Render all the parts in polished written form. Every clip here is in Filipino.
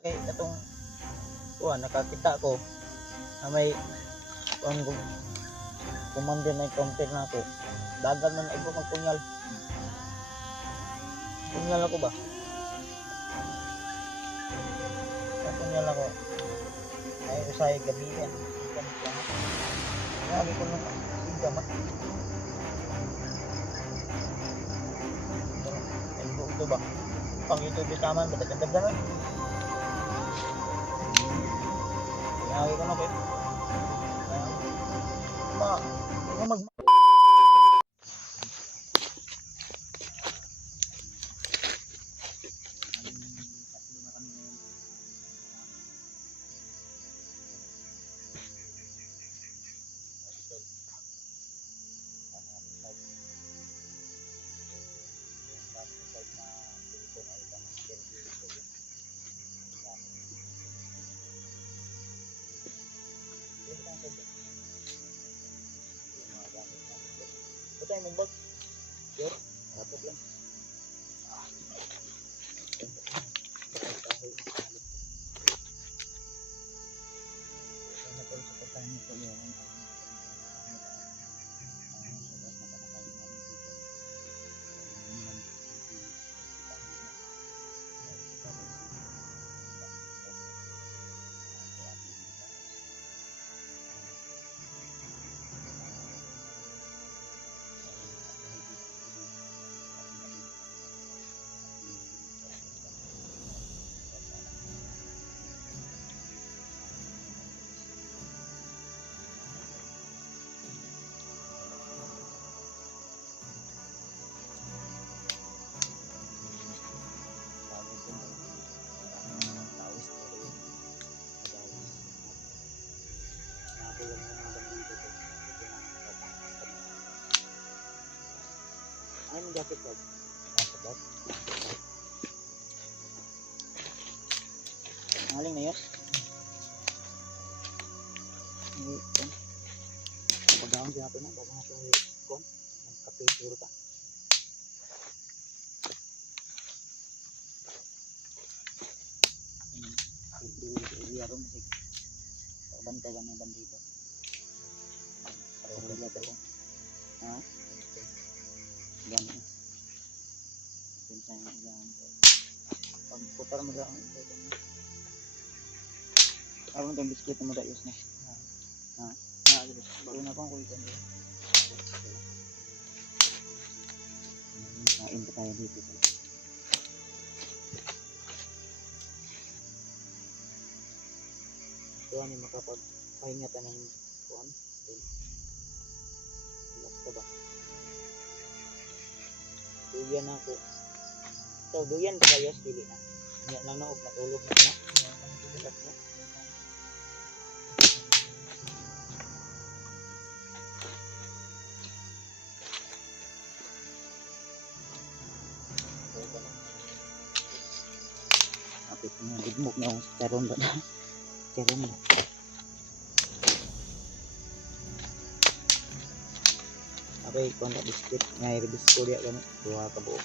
Kay katong nakakita ko na may ang commander na counter na ako. Dagan man ako magpunyal. Punyal ako ba? Punyal ako. Ay usay gabi yan. Sabi ko nung siga ba? Ay ito ba? Pang YouTube taman ba? Dagdag-dagdag. Lagi ko na kayo. Mag Butay mo bag. Sure. Dapat lang. Ano po sa pagkain po yun? Ano yung jacket bag? Nasa bag? Maling na yun? Pagdahon siya natin na bago natin yung magkape siguro ka. Iyaro mo sig bantagan ng bandido. Pareho ko. Ha? Ganun. Pinsang yan. Pagputar mo lang ito. Aron tong biskuit mo dayos na. Ha? Bago na pang kulit ko. Kain pa tayo dito. Ito ano makapagpahingatan ng kuwan. Relax ka ba? Duyan ako. So, duyan ba kayo? Dili na. Hindi lang na. Matulog na na. Relax na. Kapit na. Digmok na akong charon ba na? Charon ba? Okay, kung na biscuit. Ngayon biscuit dia kan. Dua ka buo.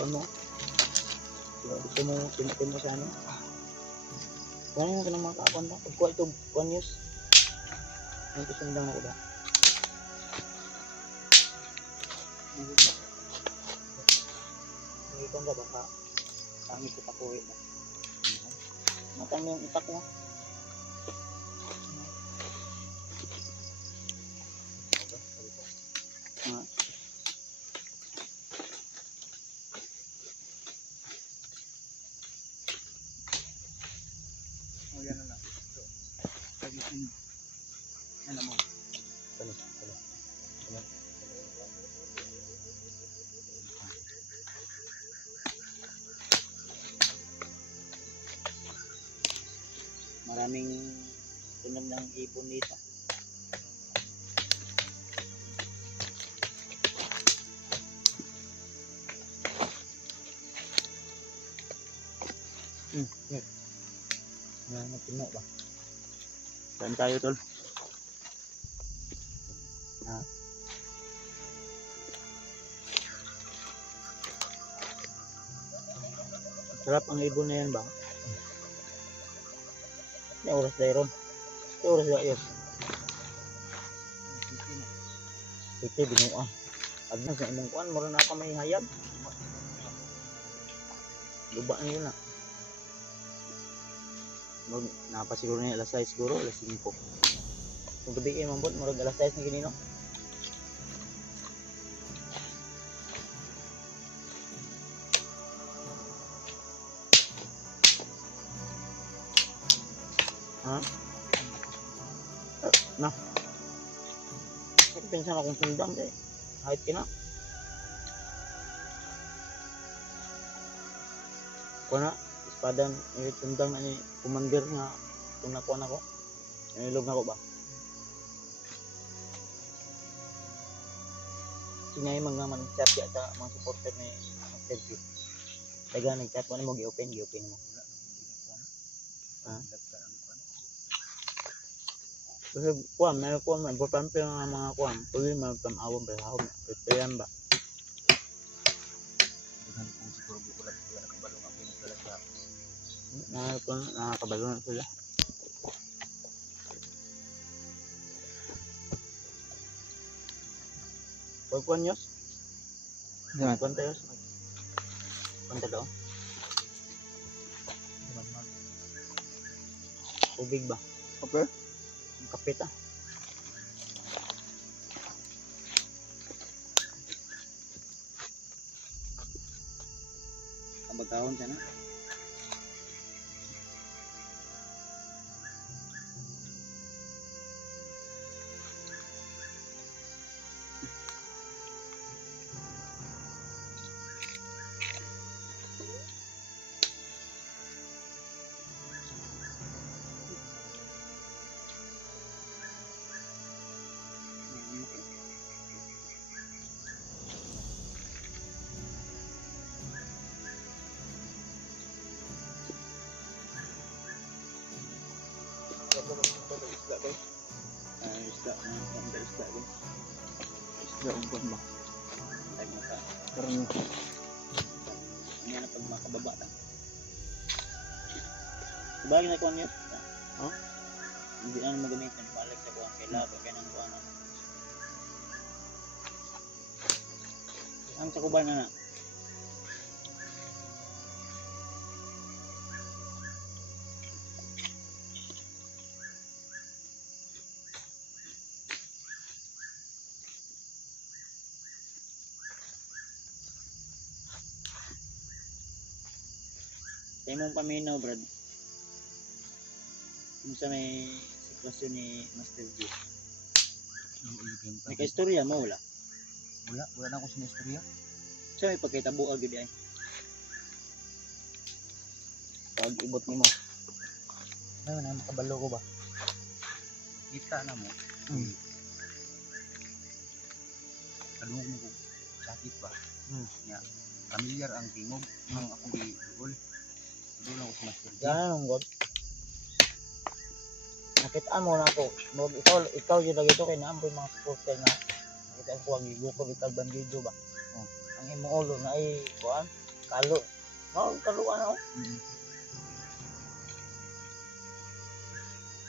Ano? Gusto mo pinatin mo sa ano? Kung ano ka nang makakapon ba? Pagkuha ito, 1 years. Ano ito sundang ako ba? May ikon ka baka pangit kita kuwi na. Matang yung itak mo. Yan na lang. Ito. Pagisin. Alam mo. Ano? Maraming tunog ng ibon dito. Nagtino ba? Saan tayo tol? Ha? Sarap ang ibon na yan ba? May oras na yun. May oras na yun. Ito, binuang. Adnan sa imong kuan, mura na ako may hayag. Lubaan yun na. Napasiguro na alas 6 siguro, alas 5. Kung gabi kayo mambot, murag alas 6 na ganino. Ha? Na. Pinsan akong sundang eh. Kahit kina. Kuna, ispadan, sundang na ni commander nga kung nakuha na ko. Nanilog na ko ba? Sinay mga man-chat ya sa mga supporter ni Master G. Daga nag-chat mo na mo, gi-open mo. Ha? Kasi kuwan, may kuwan, importante nga mga kuwan. Tuloy magtamawang ba, hawag na, prepayan ba? Nakakabalo na sila. Huwag kuwan yos? Kuwan tayo yos? Kuwan tayo? Tubig ba? Okay. Kapit ah. Kabagahon siya na. Isda ungkon ba? Ay maka karang ini na pag makababa na. Sabagay na kuan yun. Ha? Hindi na magamit na balik sa kuan kay laga kay nang kuan. Ang sa kuban na. Sa imong paminaw, Brad. Kung sa may sitwasyon ni Master G. May ka-istorya mo, wala? Wala na ako sinistorya. Siya may pagkaitabo agad ay. Pag ibot ni mo. Ay, na makabalo ko ba? Kita na mo. Kalungog mo ko. Sakit ba? Ya. Familiar ang tingog. Ang akong giduol. Doon ako sa Master G. Yan ang god. Nakitaan mo na ako. Ikaw yung lagi ito kay naamboy mga supporter na nakitaan ko ang igukog ikag bandido ba. Ang imong ulo na ay kuan kalo. Kaluan ako.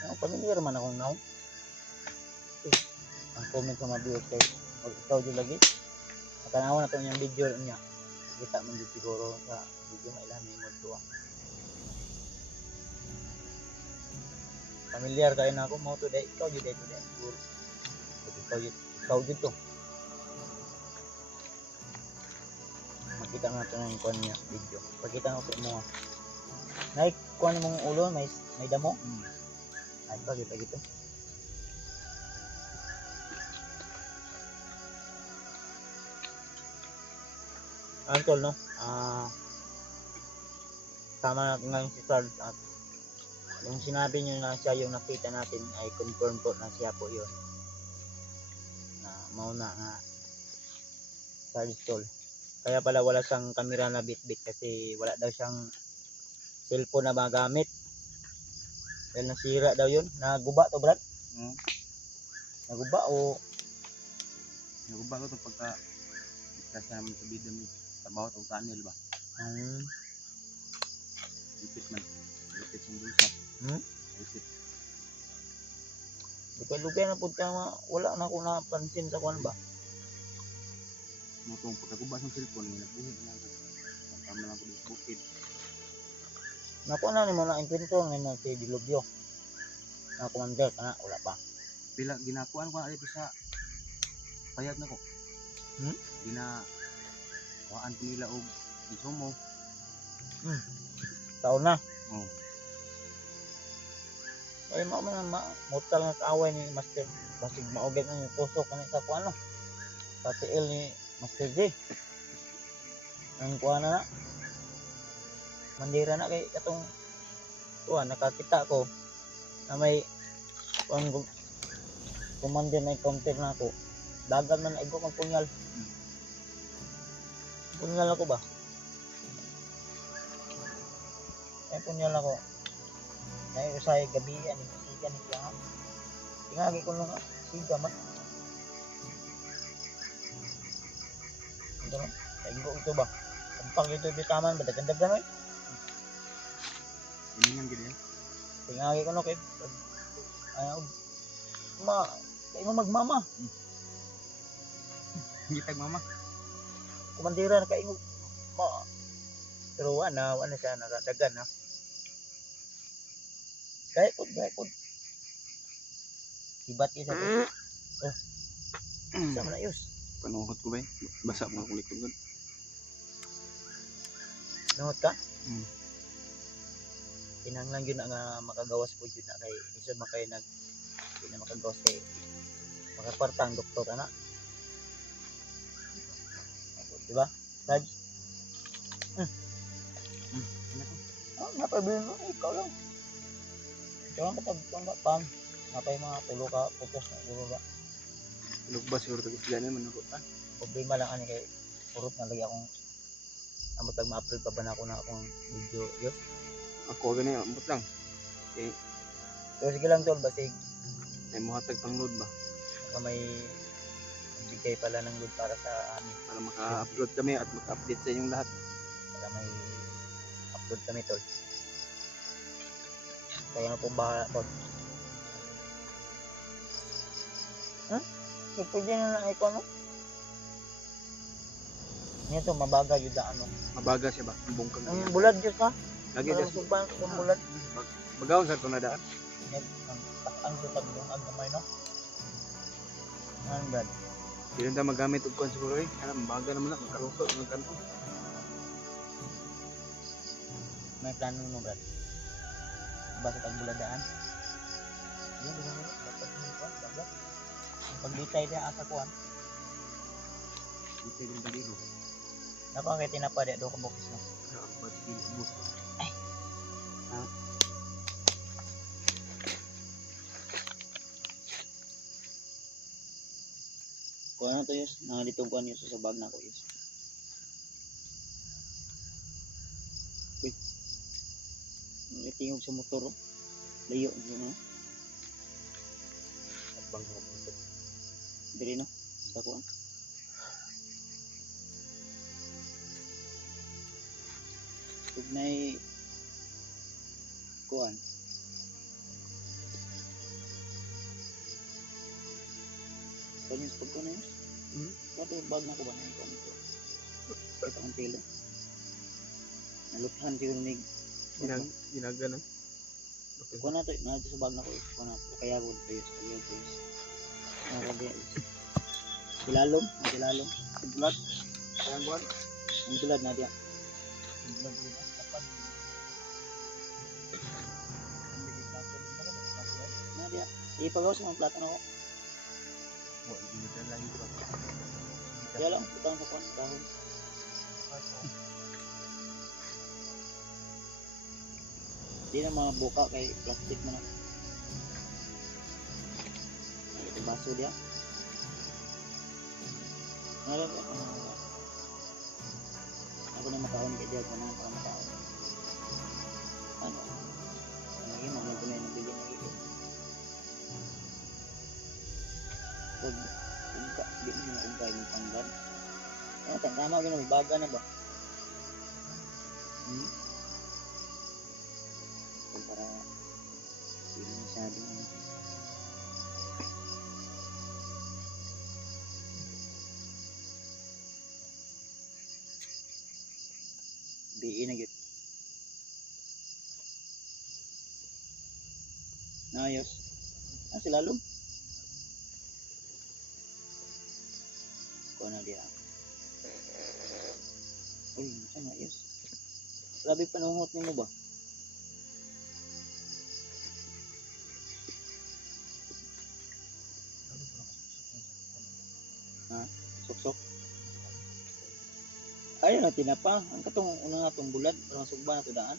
Ang familiar man akong naon. Ang comment sa mga viewers kay ikaw yung lagi. Natanawa na ito niyang video niya. Kita mo din siguro sa video mailan may mo tuwa. Familiar kayo na ako mo to day. Ikaw yun day to day. Ikaw yun to. Makita mo na ito ng kuhan niya video. Pagkita mo sa mo. Naik kuhan mong ulo. May damo. Ay pagkita gito. Antol no. Tama na ngayon si Charles at yung sinabi niyo na siya yung nakita natin ay confirm po na siya po yun na mauna nga Charles Tol. Kaya pala wala siyang camera na bit-bit kasi wala daw siyang cellphone na magamit dahil nasira daw yun. Naguba to Brad? Naguba o? Naguba ko ito pagka kasi naman sa video ni trabaho o tunnel ba? Ipit man. Ipit ang bulsa. Ipit. Lugay na pud ka nga wala na ako napansin sa kuan ba. Mo tong pagkagubas ng cellphone nga nagbuhig na ako. Tama lang ko sa bukid. Nakuha na ni mo na imprinto nga si Dilubyo. Na commander kana wala pa. Pila ginakuan ko na dito sa payag nako. Kuhaan ko nila og insumo. Taon na. Oh. Ay mo man motal nga kaaway ni Master basig maugay ang tusok kani sa kuan no. Patiil ni Master J. Ang kuan na. Mandira na kay katong kuan nakakita ko na may kuan commander na counter na ako. Dagan man igo kang punyal. Punyal ako ba? Ay punyal ako. Nay usay gabi ani siga ni kaya. Tingagi ko nung siga man. Ito no? Igo ito ba? Tampang ito bitaman ba dagan-dagan oy. Iningan gid yan. Tingagi ko no kay ayaw kay mo magmama. Gitag mama. Kumandira na kay mo pero wala siya nakadagan ha. Gaya po. Ibat isa po. Sama na yus. Panuhot ko ba? Basa mo akong likod gud. Nuhot ka? Kinahanglan yun na nga makagawas po yun na kay isod makay hindi na makagawas kay makakwartang doktor ana. Diba? Raj? Napabilin mo, ikaw lang. Ikaw lang patagpuan ba? Pam, napay mga tulo ka, putos na duro ba? Lugbas siguro tag isla ni man ako. Problema lang ani kay purot na lagi akong ambot pag ma-upload pa ba na ako na akong video yun. Ako gani ambot lang. Okay. So sige lang tol, basig Ay mohatag pang load ba baka may bigay pala ng load para sa amin. para maka-upload kami at maka-update sa inyong lahat. Para may upload kami tol. Kaya na pong bahala tol. So pwede na na ikaw no? Ngayon to mabaga yung daan no? Mabaga siya ba? Ang bungkang Ang niya. bulad Diyos ha? Lagi Parang just subang kung bulad. bagawon sa itong nadaan. Ang tutag yung agamay no? Ang brad. Hindi rin tayo magamit og kuan siguro eh. Kaya mabaga naman na magkaruso ng kanto. May plano mo brad. Basta tag buladaan. Yun din mo dapat mo kuan dapat. Paglitay dia asa kuan. Dito yung baliro. Napakay tinapa dia do ka bukis no. Ba't bus. Kuha na to yus, nangalito kuha yus sa bag na ko yus. Wait. Tingog sa motor oh. Layo yun no. Abang nga bus. Diri no. Sa kuha. Tugnay kuha. Kanyang pag ko na yun. Kato bag na ko ba na ito nito? Ito ang pilo. Naluthan siguro ni Ginaga no? kuha na to. Nalito sa bag na ko. Kuha na to. Kaya ko ito yun. Kaya ko yun. Nakagaya yun. Silalom. Silalom. Sibulat. Kayang buwan? Ang tulad na diya. Sibulat yun. Kapag. Na diya. Ipagawa sa mga plata na ko. Buwan, ginagala lang ito. Kaya lang. Putang sa kuha. Dahon. Di na mga buka kay plastic mo na. Ito baso dia. Alam ko ako na makaon kay dia ko na para makaon. Ano? Ano yun? Ano ko na yung nabili na ito. Huwag ugka. Di mo na ugka yung panggan. Ano? Tama ko na may baga na ba? Kung para hindi masyadong ano. Biin na gyud. Naayos. Ah, sila lum. Ko na dia. Uy, ano ayos. Grabe panuhot nimo ba? Ha? Sok-sok. Ayun na tinapa. Ang katong una nga tong bulat, parang sugba na to daan.